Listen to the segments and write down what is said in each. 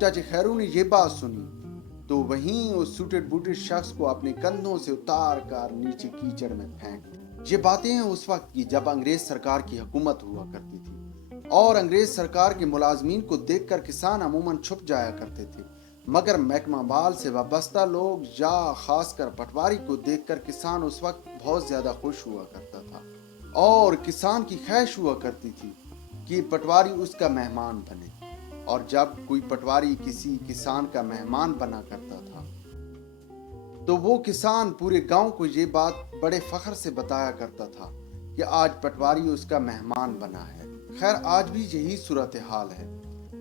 चाचा खैरू ने ये बात सुनी तो वहीं उस सूटेड बूटेड शख्स को अपने कंधों से उतार कर नीचे कीचड़ में फेंक दिया। ये बातें हैं उस वक्त की जब अंग्रेज सरकार की हुकूमत हुआ करती थी और अंग्रेज सरकार के मुलाजमीन को देखकर किसान अमूमन छुप जाया करते थे, मगर महकमा माल से वाबस्ता लोग या खासकर पटवारी को देखकर किसान उस वक्त बहुत ज्यादा खुश हुआ करता था और किसान की ख्वाहिश हुआ करती थी कि पटवारी उसका मेहमान बने। और जब कोई पटवारी किसी किसान का मेहमान बना करता था तो वो किसान पूरे गांव को ये बात बड़े फख्र से बताया करता था कि आज पटवारी उसका मेहमान बना है। खैर आज भी यही सूरत हाल है।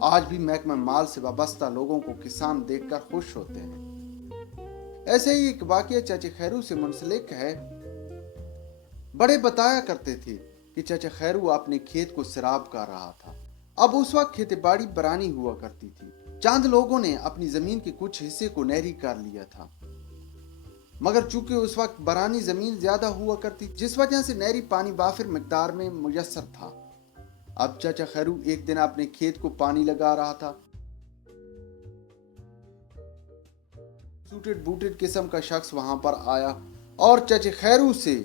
आज भी महकमा माल से वाबस्ता लोगों को किसान देखकर खुश होते हैं। ऐसे ही एक वाकया चाचा खैरू से मुंसलिक है। बड़े बताया करते थे कि चाचा खैरू अपने खेत को सैराब कर रहा था। अब उस वक्त खेती बाड़ी बरानी हुआ करती थी। चंद लोगों ने अपनी जमीन के कुछ हिस्से को नहरी कर लिया था, मगर चूंकि उस वक्त बरानी जमीन ज्यादा हुआ करती जिस वजह से नहरी पानी वाफिर मिकदार में मुयस्सर था। अब चाचा खैरू एक दिन अपने खेत को पानी लगा रहा था। सूटेड बूटेड किस्म का शख्स वहां पर आया और चाचा खैरू से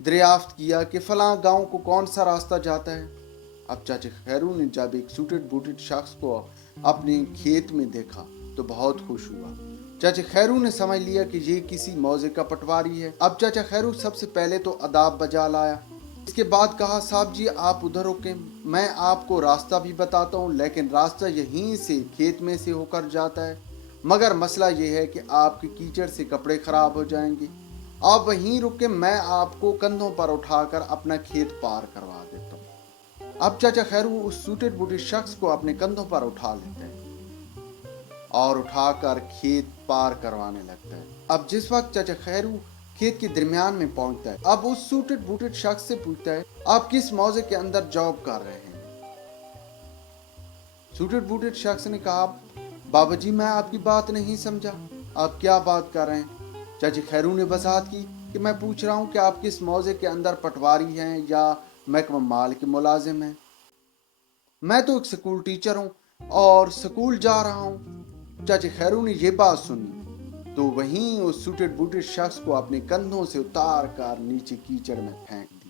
दरियाफ्त किया कि फलां गांव को कौन सा रास्ता जाता है। अब चाचा खैरू ने जब एक सूटेड बूटेड शख्स को अपने खेत में देखा तो बहुत खुश हुआ। चाचा खैरू ने समझ लिया कि ये किसी मौजे का पटवारी है। अब चाचा खैरू सबसे पहले तो अदाब बजा लाया। इसके बाद कहा, साहब जी आप उधर रुके, मैं आपको रास्ता भी बताता हूँ, लेकिन रास्ता यहीं से खेत में से होकर जाता है, मगर मसला ये है कि आपके कीचड़ से कपड़े खराब हो जाएंगे। आप वहीं रुके, मैं आपको कंधों पर उठाकर अपना खेत पार करवा देता हूँ। अब चाचा खैरू उस सूटेड बूटेड शख्स को अपने कंधों पर उठा लेता है और उठाकर खेत पार करवाने लगता है। अब जिस वक्त चाचा खैरू खेत के दरमियान में पहुंचता है, अब उस सूटेड बूटेड शख्स से पूछता है, आप किस मौजे के अंदर जॉब कर रहे हैं? सूटेड बूटेड शख्स ने कहा, बाबा जी मैं आपकी बात नहीं समझा, आप क्या बात कर रहे हैं? चाचा खैरू ने वजाहत की कि मैं पूछ रहा हूँ कि आप किस मौजे के अंदर पटवारी हैं या महकमा माल के मुलाजिम हैं? मैं तो एक स्कूल टीचर हूँ और स्कूल जा रहा हूँ। चाचा खैरू ने यह बात सुनी तो वहीं उस सूटेड बूटेड शख्स को अपने कंधों से उतार कर नीचे कीचड़ में फेंक दिया।